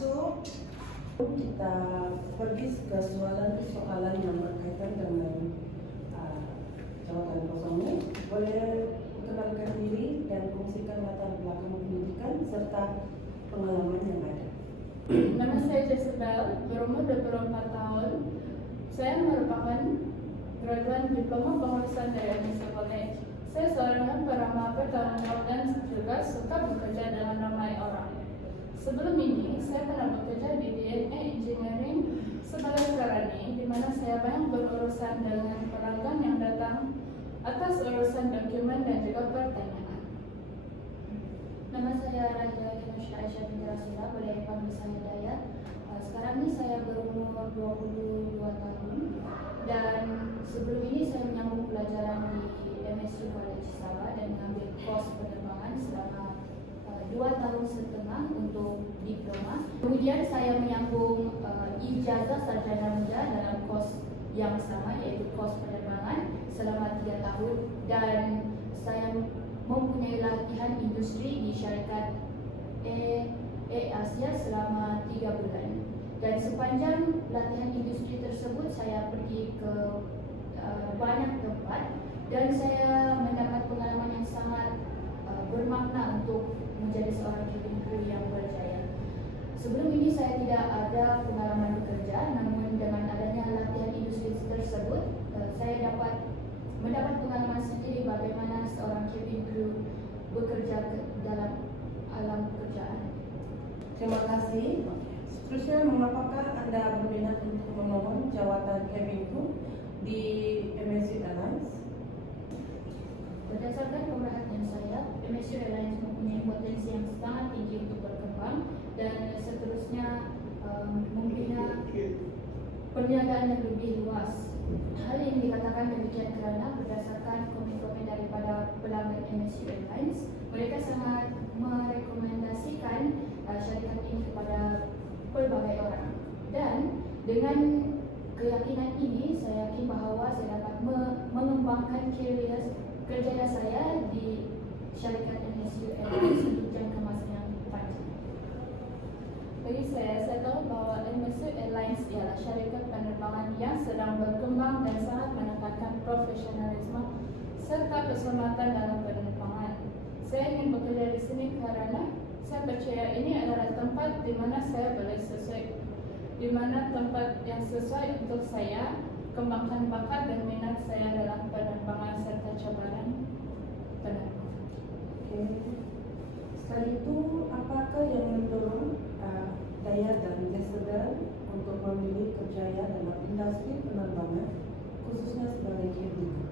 masuk, kita pergi ke soalan yang berkaitan dengan jawatan kosongnya. Boleh perkenalkan diri dan kongsikan latar belakang pendidikan serta pengalaman yang ada. Nama saya Jezebel, berumur 24 tahun. Saya merupakan graduan diploma pengurusan dari MSc College. Saya seorang peramal bertanggung jawab dan juga suka bekerja dengan ramai orang. Sebelum ini, saya pernah bekerja di DNA Engineering sebagai karani, di mana saya banyak berurusan dengan pelanggan yang datang atas urusan dokumen dan juga pertanyaan. Nama saya Raja Kinusya Aisyah binti Rasulullah, boleh panggil saya Dayat. Sekarang ini saya berumur 22 tahun dan sebelum ini saya menyambung pelajaran di MSc College Sabah dan mengambil kos penerbangan selama 2 tahun setengah untuk diploma. Kemudian saya menyambung ijazah sarjana muda dalam kos yang sama, yaitu kos penerbangan selama 3 tahun, dan saya mempunyai latihan industri di syarikat Asia selama 3 bulan. Dan sepanjang latihan industri tersebut saya pergi ke banyak tempat dan saya mendapat pengalaman yang sangat bermakna untuk menjadi seorang cabin crew yang berjaya. Sebelum ini saya tidak ada pengalaman bekerja, namun dengan adanya latihan industri tersebut saya dapat mendapat pengalaman sendiri bagaimana seorang cabin crew bekerja dalam alam pekerjaan. Terima kasih. Seterusnya, mengapakah Anda berminat untuk memohon jawatan cabin crew di MSc Airlines? Berdasarkan pemerhatian saya, MSc Airlines mempunyai potensi yang sangat tinggi untuk berkembang dan seterusnya membina perniagaan yang lebih luas. Hal ini dikatakan demikian kerana berdasarkan komen-komen daripada pelanggan MSc Airlines, mereka sangat merekomendasikan syarikat ini kepada pelbagai orang. Dan dengan keyakinan ini, saya yakin bahawa saya dapat mengembangkan kerjaya saya di syarikat MSc Airlines untuk jangka masa yang panjang. Bagi saya tahu bahawa MSc Airlines ialah syarikat penerbangan yang sedang berkembang dan sangat menekankan profesionalisme serta keselamatan dalam penerbangan. Saya ingin bekerja di sini kerana saya percaya ini adalah tempat di mana saya boleh tempat yang sesuai untuk saya kembangkan bakat dan minat saya dalam penerbangan serta cabaran penerbangan. Oke. Sekali itu, apakah yang mendorong Dayat dan Jezebel untuk memilih kerjaya dalam industri penerbangan, khususnya sebagai cabin crew?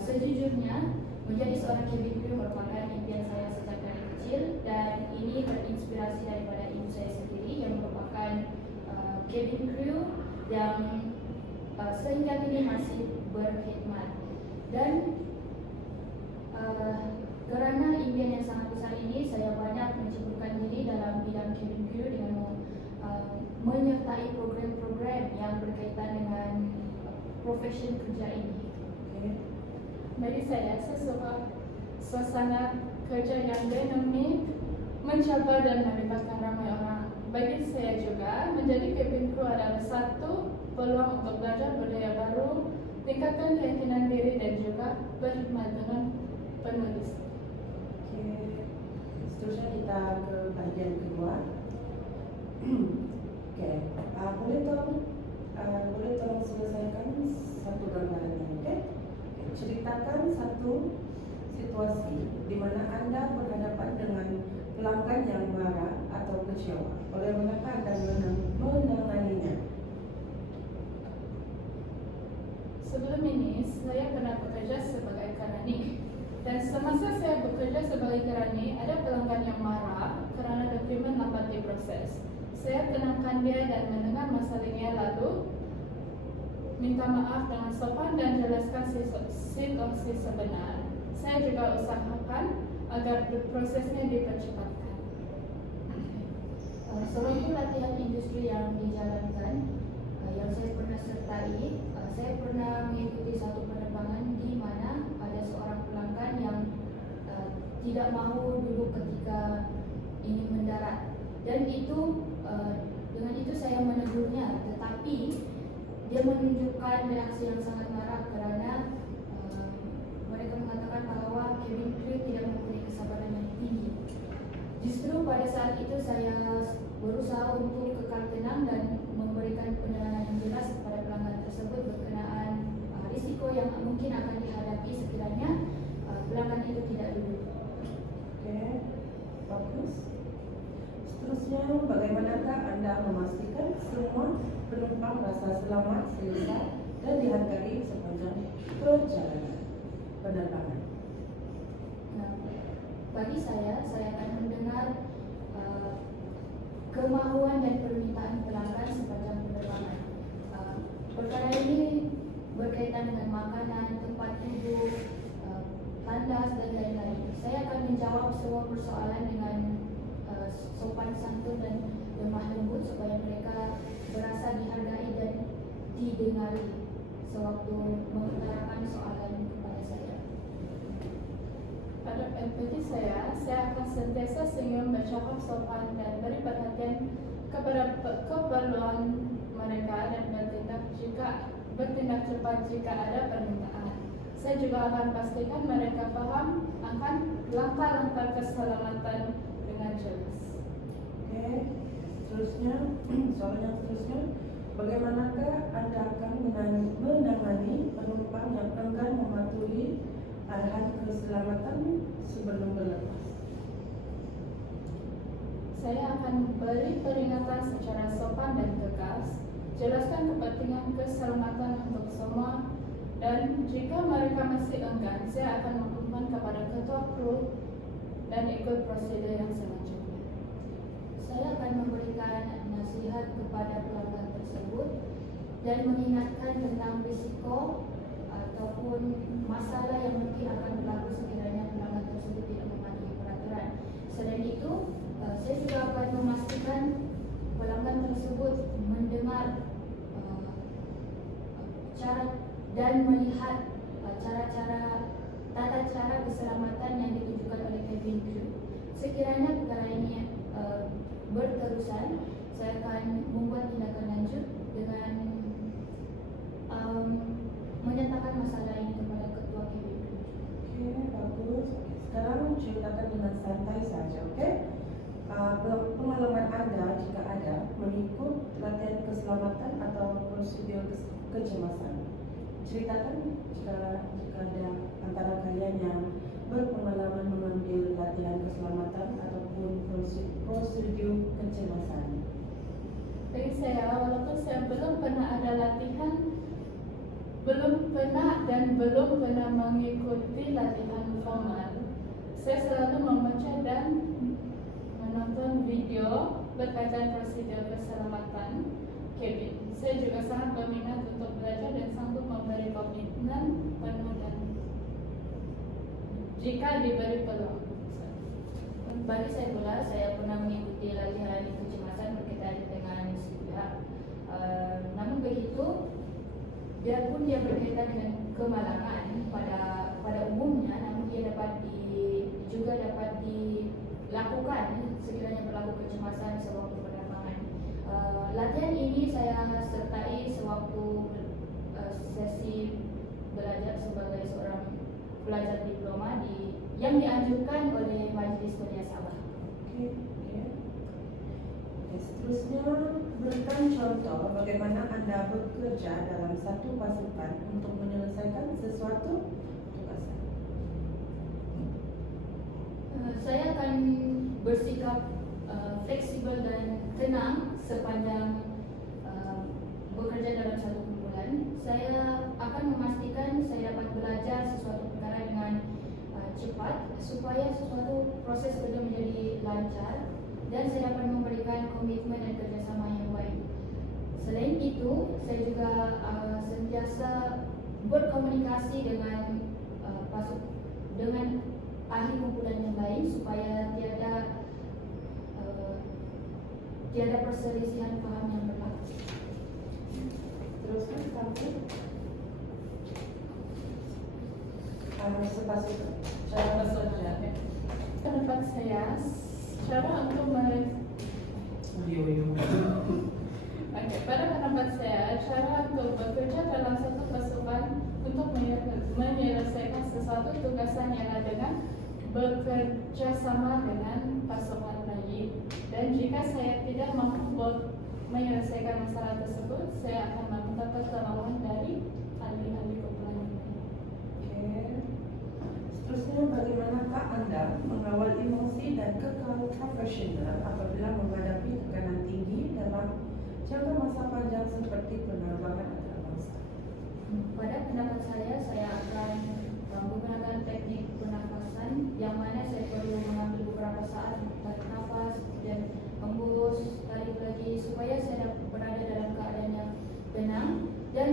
Sejujurnya, menjadi seorang cabin crew merupakan impian saya sejak dari kecil, dan ini terinspirasi daripada ibu saya sendiri yang merupakan cabin crew yang sehingga kini masih berkhidmat. Dan kerana impian yang sangat besar ini, saya banyak mencemplungkan diri dalam bidang cabin crew dengan menyertai program-program yang berkaitan dengan profesi kerja ini. Okay. Bagi saya suka suasana kerja yang dinamik, mencabar dan melibatkan ramai orang. Bagi saya juga, menjadi cabin crew adalah satu peluang untuk belajar budaya baru, tingkatkan keyakinan diri dan juga berkhidmat dengan penulis. Oke. Seterusnya kita ke bagian kedua. Oke. Boleh tolong selesaikan satu gambaran ini, oke? Ceritakan satu situasi di mana Anda berhadapan dengan pelanggan yang marah atau kecewa. Bagaimana Anda menanganinya? Sebelum ini, saya pernah bekerja sebagai karani. Dan semasa saya bekerja sebagai karani, ada pelanggan yang marah kerana dokumen lambat diproses. Saya tenangkan dia dan mendengar masalahnya, lalu minta maaf dengan sopan dan jelaskan situasi sebenar. Saya juga usahakan agar prosesnya dipercepatkan. Selain latihan industri yang dijalankan, yang saya pernah sertai, saya pernah mengikuti satu penerbangan di mana ada seorang pelanggan yang tidak mahu duduk ketika ingin mendarat, dan itu dengan itu saya menegurnya, tetapi dia menunjukkan reaksi yang sangat marah karena mereka mengatakan bahwa cabin crew tidak mempunyai kesabaran yang tinggi. Justru pada saat itu saya berusaha untuk kekal tenang dan memberikan penerangan yang jelas kepada pelanggan tersebut berkenaan risiko yang mungkin akan dihadapi sekiranya pelanggan itu tidak duduk. Oke, bagus. Seterusnya, bagaimanakah Anda memastikan semua penumpang rasa selamat, selesa, dan dihargai sepanjang perjalanan penerbangan? Nah, bagi saya akan mendengar kemauan dan permintaan pelanggan sepanjang penerbangan. Perkara ini berkaitan dengan makanan, tempat duduk, tandas dan lain-lain. Saya akan menjawab semua persoalan dengan sopan santun dan lemah lembut supaya mereka berasa dihargai dan didengari sewaktu mengutarakan soalan kepada saya. Pada empati saya akan sentiasa senyum, bercakap sopan dan beri perhatian kepada keperluan mereka dan bertindak cepat jika ada permintaan. Saya juga akan pastikan mereka paham akan langkah-langkah keselamatan dengan jelas. Oke, seterusnya, soal yang seterusnya, bagaimanakah Anda akan menangani penumpang yang enggan mematuhi arahan keselamatan sebelum berlepas? Saya akan beri peringatan secara sopan dan tegas, jelaskan kepentingan keselamatan untuk semua, dan jika mereka masih enggan, saya akan menghubungkan kepada ketua kru dan ikut prosedur yang selanjutnya. Saya akan memberikan nasihat kepada pelanggan tersebut dan mengingatkan tentang risiko ataupun masalah yang mungkin akan berlaku sekiranya pelanggan tersebut tidak mematuhi peraturan. Selain itu, saya juga akan memastikan pelanggan tersebut mendengar cara dan melihat tata cara keselamatan yang ditunjukkan oleh cabin crew. Sekiranya perkara ini berterusan, saya akan membuat tindakan lanjut dengan menyatakan masalah ini kepada ketua cabin crew. Oke, bagus. Sekarang ceritakan dengan santai saja, oke? Pengalaman Anda jika ada mengikut latihan keselamatan atau prosedur kecemasan. Ceritakan jika ada antara kalian yang berpengalaman mengambil latihan keselamatan ataupun prosedur kecemasan. Bagi saya, walaupun saya belum pernah ada latihan, belum pernah mengikuti latihan formal, saya selalu membaca dan menonton video berkaitan prosedur keselamatan cabin. Saya juga sangat berminat untuk belajar dan sanggup memberi komitmen penuh dan jika diberi peluang. Bagi saya pula, saya pernah mengikuti latihan kecemasan berkaitan dengan CPR. Namun begitu, biarpun dia berkaitan dengan kemalangan pada umumnya, namun dia juga dapat dilakukan sekiranya berlaku kecemasan sewaktu penerbangan. Latihan ini saya sertai sewaktu sesi belajar sebagai seorang pelajar diploma yang dianjurkan oleh Majelis Munyasabah. Oke. Seterusnya, berikan contoh bagaimana Anda bekerja dalam satu pasukan untuk menyelesaikan sesuatu tugasan. Saya akan bersikap fleksibel dan tenang sepanjang bekerja dalam satu kumpulan. Saya akan memastikan saya dapat belajar sesuatu perkara dengan cepat supaya sesuatu proses kerja menjadi lancar dan saya dapat memberikan komitmen dan kerjasama yang baik. Selain itu, saya juga sentiasa berkomunikasi dengan ahli kumpulan yang lain supaya tiada perselisihan paham yang berlaku. Teruskan kamu. Sepasuk cara bekerja. Pendapat saya, cara untuk satu tugasan ialah dengan bekerja sama dengan pasukan lain. Dan jika saya tidak mampu menyelesaikan masalah tersebut, saya akan meminta pertolongan dari ahli-ahli kepelatihan. Oke. Seterusnya, bagaimanakah Anda mengawal emosi dan kekal profesional apabila menghadapi tekanan tinggi dalam jangka masa panjang seperti penerbangan antarabangsa? Pada pendapat saya akan menggunakan teknik pernafasan yang mana saya perlu mengambil beberapa saat tarik nafas dan hembus, tarik lagi supaya saya dapat berada dalam keadaan yang tenang dan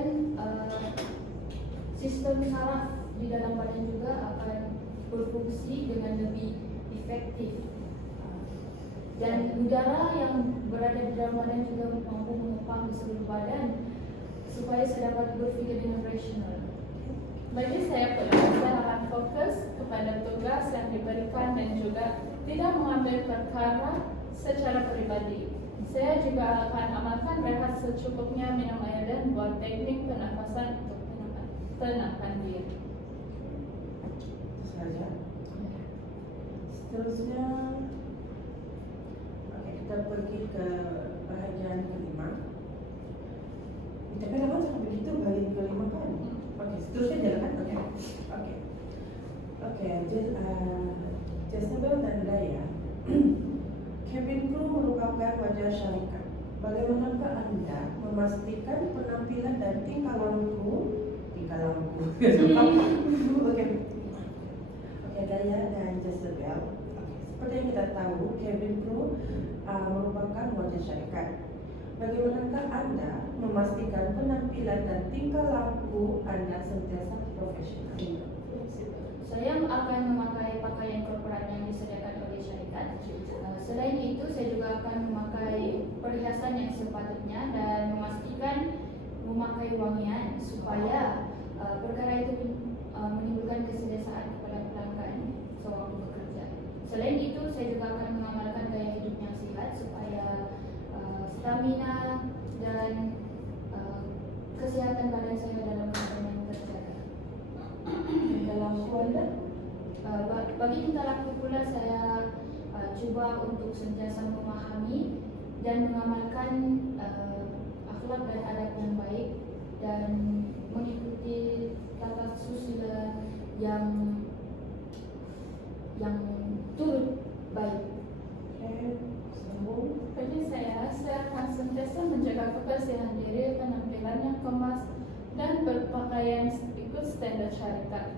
sistem saraf di dalam badan juga akan berfungsi dengan lebih efektif. Dan udara yang berada di dalam badan juga mampu mengepang ke seluruh badan supaya saya dapat berpikir dengan rasional. Bagi saya pula, saya akan fokus kepada tugas yang diberikan dan juga tidak mengambil perkara secara pribadi. Saya juga akan amalkan rehat secukupnya, minum air dan buat teknik pernafasan untuk tenangkan diri. Itu saja. Seterusnya, oke, kita pergi ke bahagian kelima. Tapi lama sampai begitu bagian kelima kan? Oke, seterusnya jalan kan? Oke, Jezebel dan Daya. Cabin crew merupakan wajah syarikat. Bagaimanakah Anda memastikan penampilan dan tingkah laku? Oke, Daya dan Jezebel. Seperti yang kita tahu, cabin crew merupakan wajah syarikat. Bagaimanakah Anda memastikan penampilan dan tingkah laku Anda sentiasa profesional? Saya akan memakai pakaian korporat yang disediakan oleh syarikat. Selain itu, saya juga akan memakai perhiasan yang sepatutnya dan memastikan memakai wangian supaya perkara itu menimbulkan keselesaan kepada pelanggan sewaktu bekerja. Selain itu, saya juga akan mengamalkan gaya hidup yang sehat supaya stamina dan kesehatan badan saya dalam keadaan yang terjaga. Dalam Anda? Bagi tingkah laku pula saya cuba untuk sentiasa memahami dan mengamalkan akhlak dan adab yang baik dan mengikuti tata susila yang turut baik. Oke, sambung. Bagi saya akan sentiasa menjaga kebersihan diri, penampilan yang kemas, dan berpakaian ikut standar syarikat.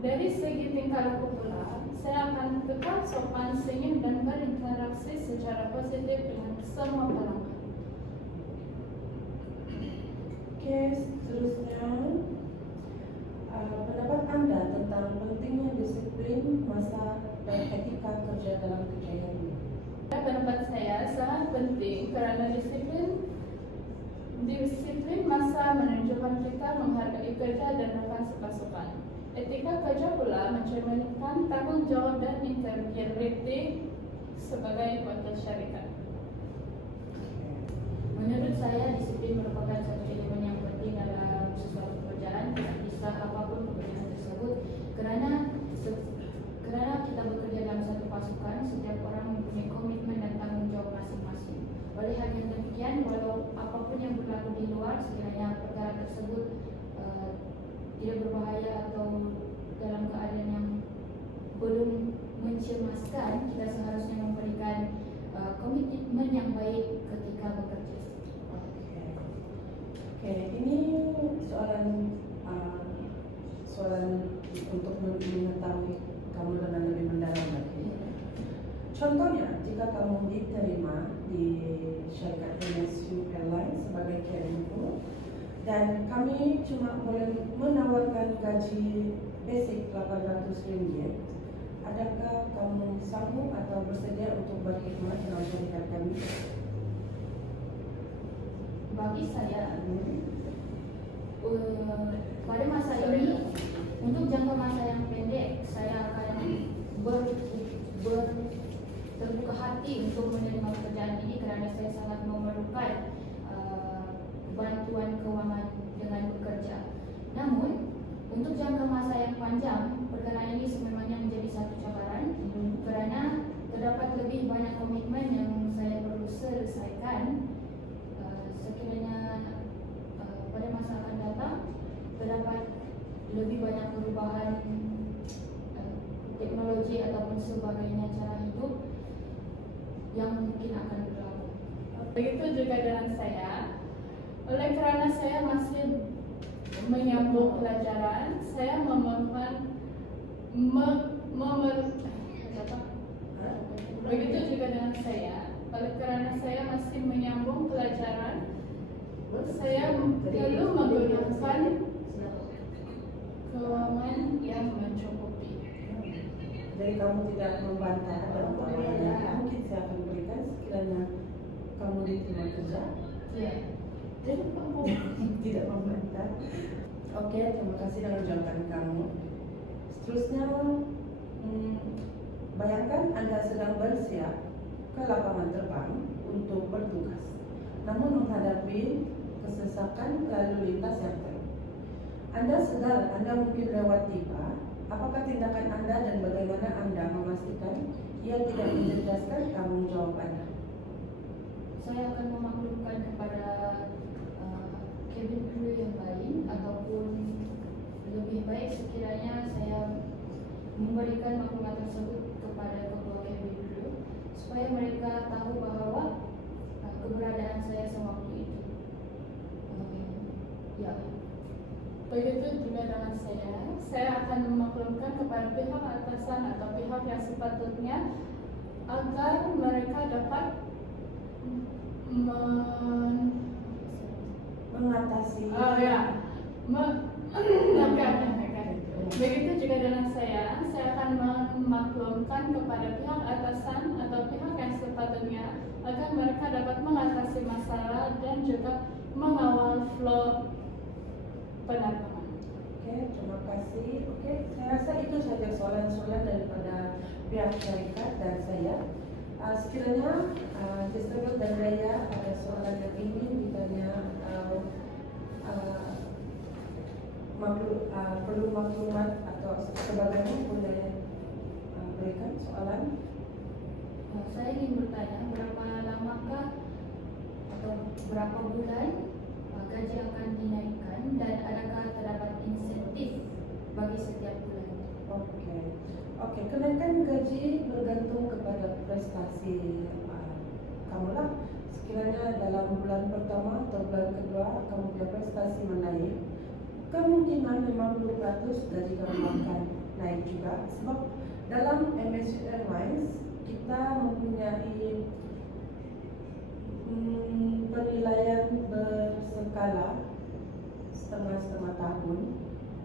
Dari segi tingkah laku pula, saya akan tetap sopan, senyum, dan berinteraksi secara positif dengan semua pelanggan. Oke, seterusnya, pendapat Anda tentang pentingnya disiplin masa dan etika kerja dalam kejayaan ini? Pendapat saya sangat penting kerana disiplin masa menunjukkan kita menghargai kerja dan rekan pasukan. Etika kerja pula mencerminkan tanggung jawab dan integriti sebagai anggota syarikat. Menurut saya, disiplin merupakan satu elemen yang penting dalam sesuatu pekerjaan, bisa apapun pekerjaan tersebut. Kerana kita bekerja dalam satu pasukan, setiap orang mempunyai komitmen dan tanggung jawab masing-masing. Oleh hal yang demikian, walau apapun yang berlaku di luar, sekiranya perkara tersebut tidak berbahaya atau dalam keadaan yang belum mencemaskan, kita seharusnya memberikan komitmen yang baik ketika bekerja. Oke, ini soalan untuk mengetahui kamu dengan lebih mendalam lagi. Contohnya, jika kamu diterima di syarikat MSU Airlines sebagai cabin crew dan kami cuma boleh menawarkan gaji basic 800 ringgit, adakah kamu sanggup atau bersedia untuk berkhidmat dalam syarikat kami? Bagi saya, pada masa ini, untuk jangka masa yang pendek, saya akan terbuka hati untuk menerima pekerjaan ini kerana saya sangat memerlukan bantuan keuangan dengan bekerja. Namun, untuk jangka masa yang panjang, perkara mungkin akan berlaku. Begitu juga dengan saya. Oleh karena saya masih menyambung pelajaran, saya memohon begitu juga dengan saya. Oleh karena saya masih menyambung pelajaran, saya perlu menggunakan keuangan yang mencukupi. Jadi kamu tidak membantah dalam keuangan yang mungkin saya akan berikan sekiranya kamu diterima kerja. Ya. Jadi kamu tidak membantah. Oke, terima kasih dengan jawaban kamu. Seterusnya, bayangkan Anda sedang bersiap ke lapangan terbang untuk bertugas, namun menghadapi kesesakan lalu lintas yang teruk. Anda sedar Anda mungkin lewat tiba. Apakah tindakan Anda dan bagaimana Anda memastikan ia tidak menjejaskan tanggung jawab Anda? Saya akan memaklumkan kepada cabin crew yang lain, ataupun lebih baik sekiranya saya memberikan maklumat tersebut kepada ketua cabin crew supaya mereka tahu bahwa keberadaan saya sewaktu itu. Ya. Begitu juga dengan saya akan memaklumkan kepada pihak atasan atau pihak yang sepatutnya agar mereka dapat Mengatasi. Begitu juga dengan saya akan memaklumkan kepada pihak atasan atau pihak yang sepatutnya agar mereka dapat mengatasi masalah dan juga mengawal flow penerbangan. Oke, terima kasih. Oke, saya rasa itu saja soalan-soalan daripada pihak syarikat dan saya. Sekiranya Jezebel dan Daya ada soalan yang ingin ditanya atau perlu maklumat atau sebagainya, boleh berikan soalan. Saya ingin bertanya, berapa lamakah atau berapa bulan gaji akan dinaikkan, dan adakah terdapat insentif bagi setiap bulan? Oke, kenaikan gaji bergantung kepada prestasi kamu lah. Sekiranya dalam bulan pertama atau bulan kedua kamu punya prestasi menaik, kemungkinan 50% gaji kamu akan naik juga. Sebab dalam MSU Airlines kita mempunyai penilaian berskala setengah tahun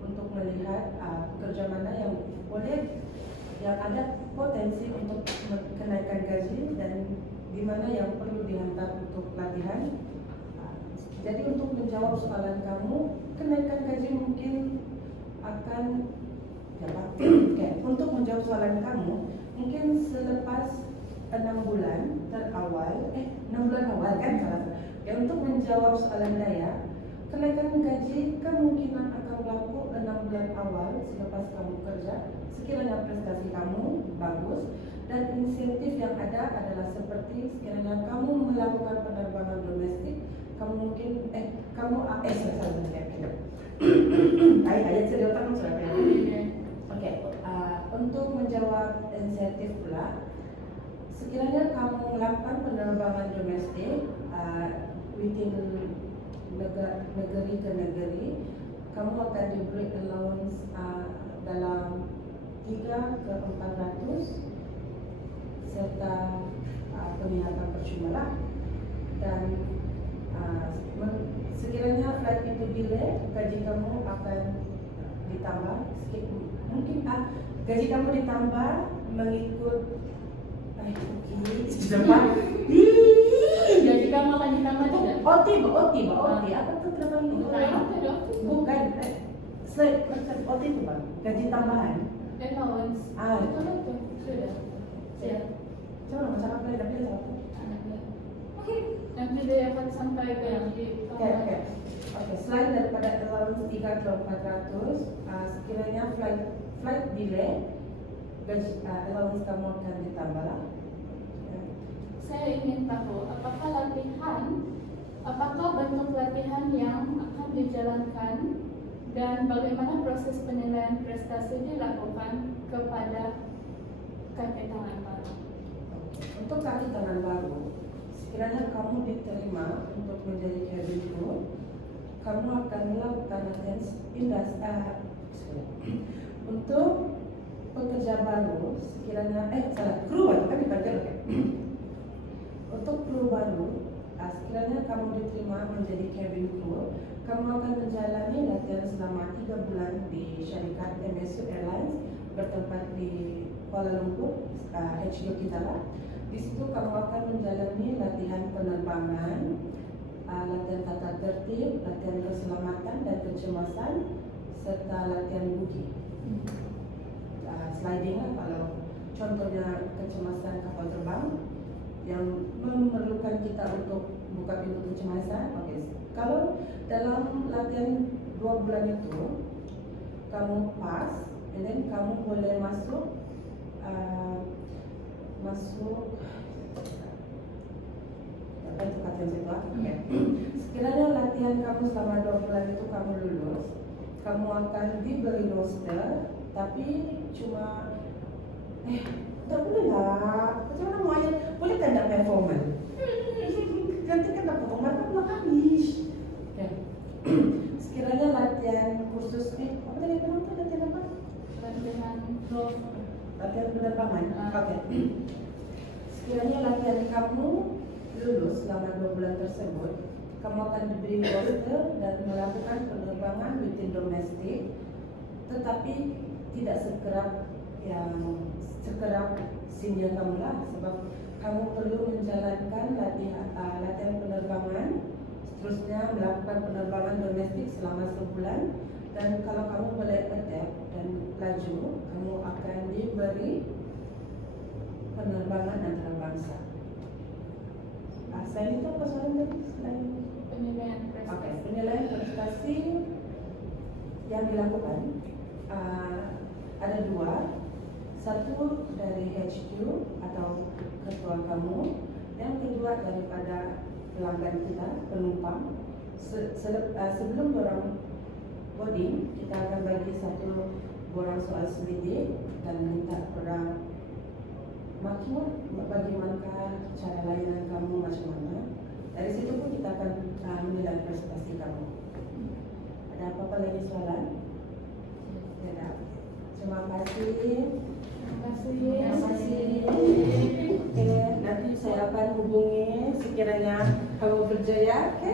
untuk melihat pekerja mana yang ada potensi untuk kenaikan gaji dan di mana yang perlu dihantar untuk pelatihan. Jadi untuk menjawab soalan kamu, kenaikan gaji mungkin akan untuk menjawab soalan kamu, mungkin selepas 6 bulan awal kan salah. Untuk menjawab soalan Daya, kenaikan gaji kemungkinan akan berlaku 6 bulan awal selepas kamu kerja sekiranya prestasi kamu bagus, dan insentif yang ada adalah seperti sekiranya kamu melakukan penerbangan domestik, kamu mungkin untuk menjawab insentif pula, sekiranya kamu melakukan penerbangan domestik within negeri ke negeri, kamu akan diberi allowance dalam 3 ke 400 serta penginapan percuma lah. Dan sekiranya flight itu delay, gaji kamu akan ditambah sedikit. Mungkin gaji kamu ditambah mengikut Jadi kamu akan ditambah tidak? OT apa tuh namanya? Bukan. OT itu bang, gaji tambahan. Allowance. Itu sudah. Siap. Coba masalah apa tapi Nanti dia akan sampai gaji. Oke. Selain daripada allowance 3 ke 400, sekiranya flight delay, gaji allowance kamu akan ditambah lah. Saya ingin tahu apakah bentuk latihan yang akan dijalankan dan bagaimana proses penilaian prestasi dilakukan kepada kakek tangan baru. untuk kaki tangan baru, sekiranya kamu diterima untuk menjadi cabin crew, kamu akan melakukan latihan untuk pekerja baru, sekiranya kru baru kan dipanggil oke. Untuk kru baru, sekiranya kamu diterima menjadi cabin crew, kamu akan menjalani latihan selama 3 bulan di syarikat MSU Airlines bertempat di Kuala Lumpur, HQ kita lah. Di situ kamu akan menjalani latihan penerbangan, latihan tata tertib, latihan keselamatan dan kecemasan, serta latihan bugi. Sliding lah kalau contohnya kecemasan kapal terbang yang memerlukan kita untuk buka pintu kecemasan. Oke. Kalau dalam latihan 2 bulan itu kamu pas, dan kamu boleh masuk apa itu kata yang saya oke. Sekiranya latihan kamu selama 2 bulan itu kamu lulus, kamu akan diberi roster, tapi cuma tak boleh lah. Macam mana mau ayat? Boleh tak ada performan? Nanti kan ada performan kan belum habis. Okay. Sekiranya latihan kursus apa tadi bilang tuh latihan apa? Latihan penerbangan. Oke. Sekiranya latihan kamu lulus selama 2 bulan tersebut, kamu akan diberi roster dan melakukan penerbangan rutin domestik, tetapi tidak sekerap senior kamu lah, sebab kamu perlu menjalankan latihan penerbangan, seterusnya melakukan penerbangan domestik selama sebulan, dan kalau kamu boleh adapt dan laju, kamu akan diberi penerbangan antarabangsa. Selain itu apa soalan tadi? Selain Penilaian prestasi. Oke, penilaian prestasi yang dilakukan ada 2. Satu dari HQ atau ketua kamu, yang kedua daripada pelanggan kita, penumpang. Sebelum orang boarding, kita akan bagi 1 borang soal selidik dan minta orang bagaimana cara layanan kamu macam mana. Dari situ pun kita akan menilai prestasi kamu. Ada apa-apa lagi soalan? Tidak. Terima kasih. Terima kasih. Oke, nanti saya akan hubungi sekiranya kamu berjaya. Oke,